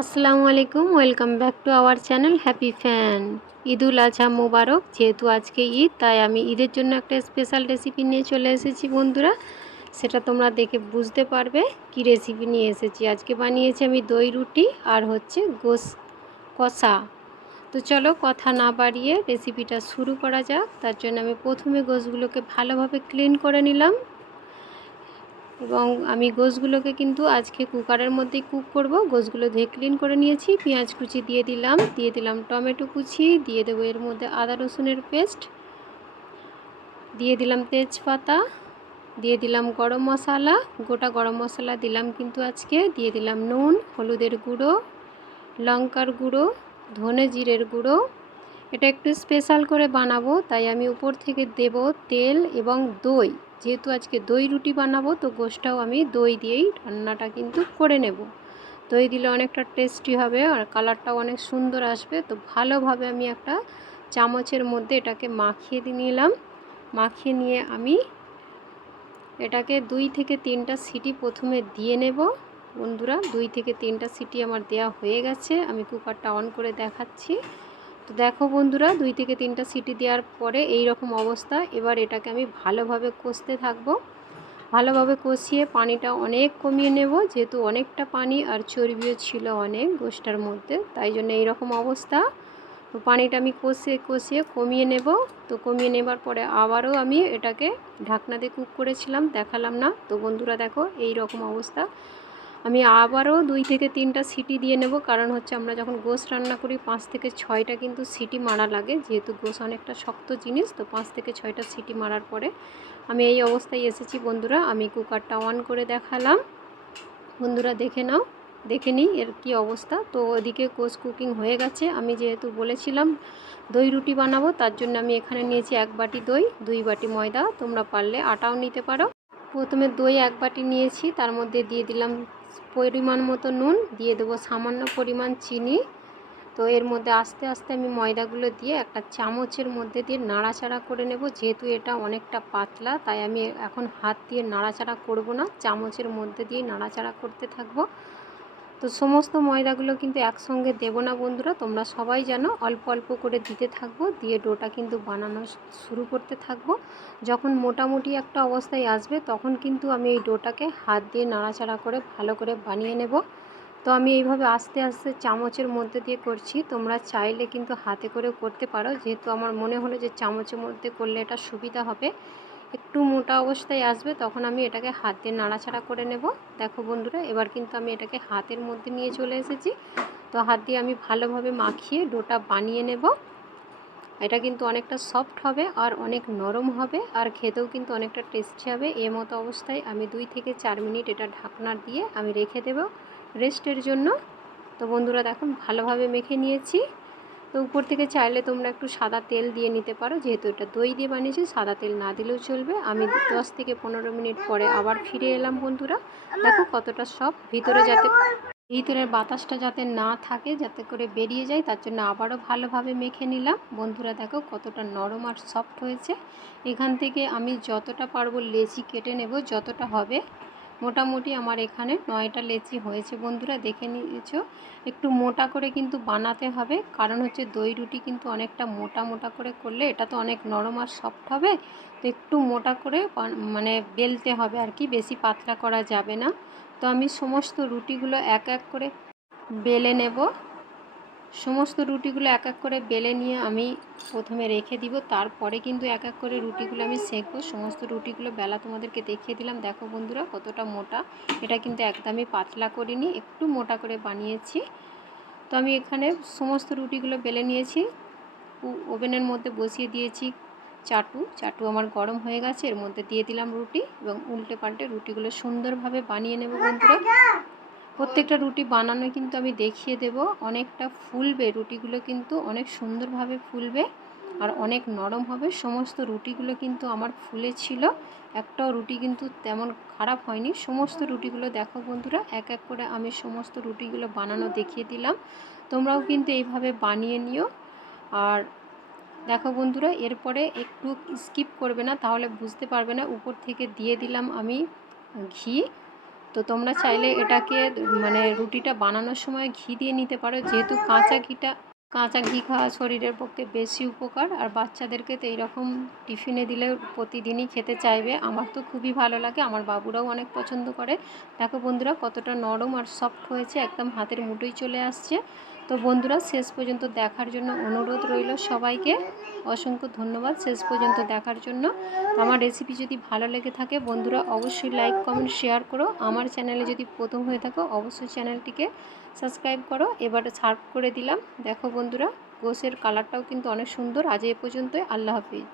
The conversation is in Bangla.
আসসালামু আলাইকুম, welcome back to our channel happy fan. Eidul Azha মোবারক। যেহেতু আজকে ঈদ, তাই আমি ঈদের জন্য একটা স্পেশাল রেসিপি নিয়ে চলে এসেছি বন্ধুরা। সেটা তোমরা দেখে বুঝতে পারবে কি রেসিপি নিয়ে এসেছি। আজকে বানিয়েছি আমি দই রুটি আর হচ্ছে গোশ কষা। তো চলো কথা না বাড়িয়ে রেসিপিটা শুরু করা যাক। তার জন্য আমি প্রথমে গোশগুলোকে ভালোভাবে ক্লিন করে নিলাম এবং আমি গোশগুলোকে কিন্তু আজকে কুকারের মধ্যেই কুক করব। গোশগুলো ধুয়ে ক্লিন করে নিয়েছি। পেঁয়াজ কুচি দিয়ে দিলাম টমেটো কুচি, দিয়ে দেবো এর মধ্যে আদা রসুনের পেস্ট, দিয়ে দিলাম তেজপাতা, দিয়ে দিলাম গরম মশলা, গোটা গরম মশলা দিলাম কিন্তু আজকে, দিয়ে দিলাম নুন, হলুদের গুঁড়ো, লঙ্কার গুঁড়ো, ধনে জিরের গুঁড়ো। এটা একটু স্পেশাল করে বানাবো, তাই আমি উপর থেকে দেব তেল এবং দই। যেহেতু আজকে দই রুটি বানাবো, তো গোশটাও আমি দই দিয়েই রান্নাটা কিন্তু করে নেব। দই দিলে অনেকটা টেস্টি হবে আর কালারটাও অনেক সুন্দর আসবে। তো ভালোভাবে আমি একটা চামচের মধ্যে এটাকে মাখিয়ে নিলাম। মাখিয়ে নিয়ে আমি এটাকে 2 থেকে 3টা সিটি প্রথমে দিয়ে নেব বন্ধুরা। 2 থেকে 3টা সিটি আমার দেওয়া হয়ে গেছে। আমি কুকারটা অন করে দেখাচ্ছি। তো দেখো বন্ধুরা, 2 থেকে 3টা সিটি দেওয়ার পরে এই রকম অবস্থা। এবার এটাকে আমি ভালোভাবে কষতে থাকবো। ভালোভাবে কষিয়ে পানিটা অনেক কমিয়ে নেব, যেহেতু অনেকটা পানি আর চর্বিও ছিল অনেক গোশটার মধ্যে, তাই জন্য এইরকম অবস্থা। তো পানিটা আমি কষিয়ে কমিয়ে নেব। তো কমিয়ে নেবার পরে আবারও আমি এটাকে ঢাকনা দিয়ে কুক করেছিলাম, দেখালাম না। তো বন্ধুরা দেখো এই রকম অবস্থা। আমি আবারও 2 থেকে 3টা সিটি দিয়ে নেব, কারণ হচ্ছে আমরা যখন গোশ রান্না করি 5 থেকে 6টা কিন্তু সিটি মারা লাগে। যেহেতু গোশ অনেকটা শক্ত জিনিস, তো 5 থেকে 6টা সিটি মারার পরে আমি এই অবস্থায় এসেছি বন্ধুরা। আমি কুকারটা অন করে দেখালাম, বন্ধুরা দেখে নাও, দেখে নিই এর কি অবস্থা। তো ওদিকে গোশ কুকিং হয়ে গেছে। আমি যেহেতু বলেছিলাম দই রুটি বানাবো, তার জন্য আমি এখানে নিয়েছি 1 বাটি দই, 2 বাটি ময়দা, তোমরা পারলে আটাও নিতে পারো। প্রথমে দই 1 বাটি নিয়েছি, তার মধ্যে দিয়ে দিলাম পরিমাণ মতো নুন, দিয়ে দেবো সামান্য পরিমাণ চিনি। তো এর মধ্যে আস্তে আস্তে আমি ময়দাগুলো দিয়ে একটা চামচের মধ্যে দিয়ে নাড়াচাড়া করে নেব। যেহেতু এটা অনেকটা পাতলা, তাই আমি এখন হাত দিয়ে নাড়াচাড়া করব না, চামচের মধ্যে দিয়ে নাড়াচাড়া করতে থাকবো। তো সমস্ত ময়দাগুলো কিন্তু একসঙ্গে দেবো না বন্ধুরা, তোমরা সবাই জানো, অল্প অল্প করে দিতে থাকবো, দিয়ে ডোটা কিন্তু বানানো শুরু করতে থাকবো। যখন মোটামুটি একটা অবস্থায় আসবে, তখন কিন্তু আমি এই ডোটাকে হাত দিয়ে নাড়াচাড়া করে ভালো করে বানিয়ে নেব। তো আমি এইভাবে আস্তে আস্তে চামচের মধ্যে দিয়ে করছি, তোমরা চাইলে কিন্তু হাতে করেও করতে পারো। যেহেতু আমার মনে হলো যে চামচের মধ্যে করলে এটা সুবিধা হবে, একটু মোটা অবস্থায় আসবে, তখন আমি এটাকে হাত দিয়ে নাড়াচাড়া করে নেব। দেখো বন্ধুরা, এবার কিন্তু আমি এটাকে হাতের মধ্যে নিয়ে চলে এসেছি। তো হাত দিয়ে আমি ভালোভাবে মাখিয়ে ডোটা বানিয়ে নেব। এটা কিন্তু অনেকটা সফট হবে আর অনেক নরম হবে, আর খেতেও কিন্তু অনেকটা টেস্টি হবে। এ মতো অবস্থায় আমি 2 থেকে 4 মিনিট এটা ঢাকনা দিয়ে আমি রেখে দেব রেস্টের জন্য। তো বন্ধুরা দেখো, ভালোভাবে মেখে নিয়েছি। তো উপর থেকে চাইলে তোমরা একটু সাদা তেল দিয়ে নিতে পারো, যেহেতু এটা দই দিয়ে বানিয়েছি, সাদা তেল না দিলেও চলবে। আমি 10 থেকে 15 মিনিট পরে আবার ফিরে এলাম বন্ধুরা। দেখো কতটা সফট, ভিতরের বাতাসটা যাতে না থাকে, যাতে করে বেরিয়ে যায়, তার জন্য আবারও ভালোভাবে মেখে নিলাম বন্ধুরা। দেখো কতটা নরম আর সফট হয়েছে। এখান থেকে আমি যতটা পারবো লেচি কেটে নেব, যতটা হবে। মোটামুটি আমার এখানে 9টা লেচি হয়েছে বন্ধুরা, দেখে নিয়েছো। একটু মোটা করে কিন্তু বানাতে হবে, কারণ হচ্ছে দই রুটি কিন্তু অনেকটা মোটা মোটা করে করলে এটা তো অনেক নরম আর সফট হবে। তো একটু মোটা করে মানে বেলতে হবে আর কি, বেশি পাতলা করা যাবে না। তো আমি সমস্ত রুটিগুলো এক এক করে বেলে নেব। সমস্ত রুটিগুলো এক এক করে বেলে নিয়ে আমি প্রথমে রেখে দিব, তারপরে কিন্তু এক এক করে রুটিগুলো আমি সেঁকবো। সমস্ত রুটিগুলো বেলা তোমাদেরকে দেখিয়ে দিলাম। দেখো বন্ধুরা কতটা মোটা, এটা কিন্তু একদমই পাতলা করিনি, একটু মোটা করে বানিয়েছি। তো আমি এখানে সমস্ত রুটিগুলো বেলে নিয়েছি, ওভেনের মধ্যে বসিয়ে দিয়েছি চাটু আমার গরম হয়ে গেছে। এর মধ্যে দিয়ে দিলাম রুটি এবং উল্টে পাল্টে রুটিগুলো সুন্দরভাবে বানিয়ে নেব বন্ধুরা। প্রত্যেকটা রুটি বানানো কিন্তু আমি দেখিয়ে দেব। অনেকটা ফুলবে রুটিগুলো, কিন্তু অনেক সুন্দরভাবে ফুলবে আর অনেক নরম হবে। সমস্ত রুটিগুলো কিন্তু আমার ফুলেছিল, একটাও রুটি কিন্তু তেমন খারাপ হয়নি। সমস্ত রুটিগুলো দেখো বন্ধুরা, এক এক করে আমি সমস্ত রুটিগুলো বানানো দেখিয়ে দিলাম। তোমরাও কিন্তু এইভাবে বানিয়ে নিও। আর দেখো বন্ধুরা, এরপরে একটু স্কিপ করবে না, তাহলে বুঝতে পারবে না। উপর থেকে দিয়ে দিলাম আমি ঘি। তো তোমরা চাইলে এটাকে মানে রুটিটা বানানোর সময় ঘি দিয়ে নিতে পারো, যেহেতু কাঁচা ঘি খাওয়া শরীরের পক্ষে বেশি উপকার। আর বাচ্চাদেরকে তো এইরকম টিফিনে দিলে প্রতিদিনই খেতে চাইবে। আমার তো খুবই ভালো লাগে, আমার বাবুরাও অনেক পছন্দ করে। দেখো বন্ধুরা কতটা নরম আর সফট হয়েছে, একদম হাতের মুঠোয় চলে আসছে। তো বন্ধুরা শেষ পর্যন্ত দেখার জন্য অনুরোধ রইল সবাইকে, অসংখ্য ধন্যবাদ শেষ পর্যন্ত দেখার জন্য। আমার রেসিপি যদি ভালো লেগে থাকে বন্ধুরা অবশ্যই লাইক কমেন্ট শেয়ার করো। আমার চ্যানেলে যদি প্রথম হয়ে থাকো অবশ্যই চ্যানেলটিকে সাবস্ক্রাইব করো। এবারে সার্ভ করে দিলাম। দেখো বন্ধুরা গোশের কালারটাও কিন্তু অনেক সুন্দর। আজ এ পর্যন্তই, আল্লাহ হাফিজ।